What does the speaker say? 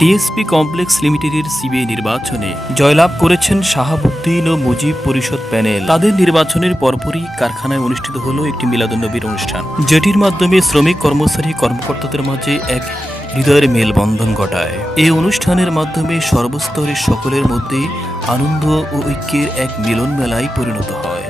TSP complex লিমিটেডের CBI নির্বাচনে জয়লাভ করেছেন শাহাবুদ্দিন ও মুজিব পরিষদ প্যানেল। তাদের নির্বাচনের পরপরই কারখানায় অনুষ্ঠিত হলো একটি মিলাদুন্নবীর অনুষ্ঠান, যেটির মাধ্যমে শ্রমিক কর্মচারী কর্মকর্তাদের মাঝে এক হৃদয়ের মেলবন্ধন ঘটায়। এই অনুষ্ঠানের মাধ্যমে সর্বস্তরের সকলের মধ্যে আনন্দ ও ঐক্যের এক মিলন মেলায় পরিণত হয়।